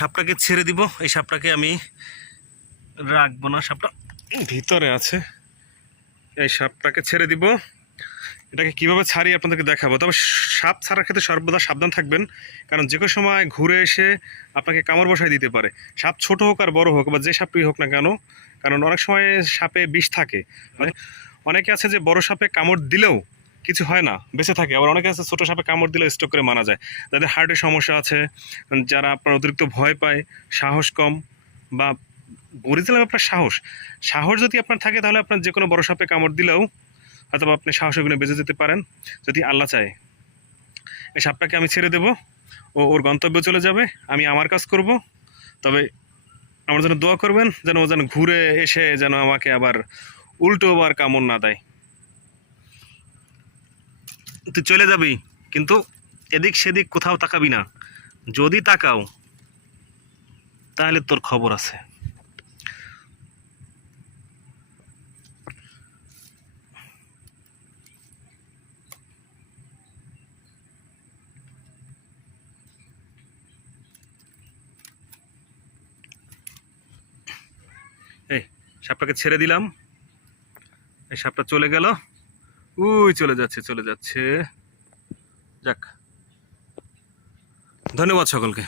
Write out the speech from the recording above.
সাপটাকে ছেড়ে দিব। এই সাপটাকে আমি রাখবো না, সাপটা ভিতরে আছে। এই সাপটাকে ছেড়ে দিব। এটাকে কিভাবে ছাড়ি আপনাদেরকে দেখাবো। তবে সাপ ছাড়ার ক্ষেত্রে সর্বদা সাবধান থাকবেন, কারণ যে কোনো সময় ঘুরে এসে আপনাকে কামড় বসায় দিতে পারে। সাপ ছোট হোক আর বড় হোক, বা যে সাপই হোক না কেন, কারণ অনেক সময় সাপে বিষ থাকে। মানে অনেকে আছে যে বড় সাপে কামড় দিলেও কিছু হয় না, বেঁচে থাকে। আবার অনেকে আছে ছোটো সাপে কামড় দিলেও স্ট্রোক করে মারা যায়। যাদের হার্টের সমস্যা আছে, যারা আপনার অতিরিক্ত ভয় পায়, সাহস কম, বা বলেছিলাম আপনার সাহস সাহস যদি আপনার থাকে, তাহলে আপনার যে কোনো বড় সাপে কামড় দিলেও অথবা আপনি সাহসের গুণে বেঁচে যেতে পারেন, যদি আল্লাহ চায়। এই সাপটাকে আমি ছেড়ে দেব, ও ওর গন্তব্যে চলে যাবে, আমি আমার কাজ করব। তবে আমার জন্য দোয়া করবেন, যেন ও যেন ঘুরে এসে যেন আমাকে আবার উল্টো আবার কামড় না দেয়। তুই চলে যাবি, কিন্তু এদিক সেদিক কোথাও তাকাবি না। যদি তাকাও তাহলে তোর খবর আছে। এই সাপটাকে ছেড়ে দিলাম, এই সাপটা চলে গেল, উই চলে যাচ্ছে চলে যাচ্ছে। যাক, ধন্যবাদ সকলকে।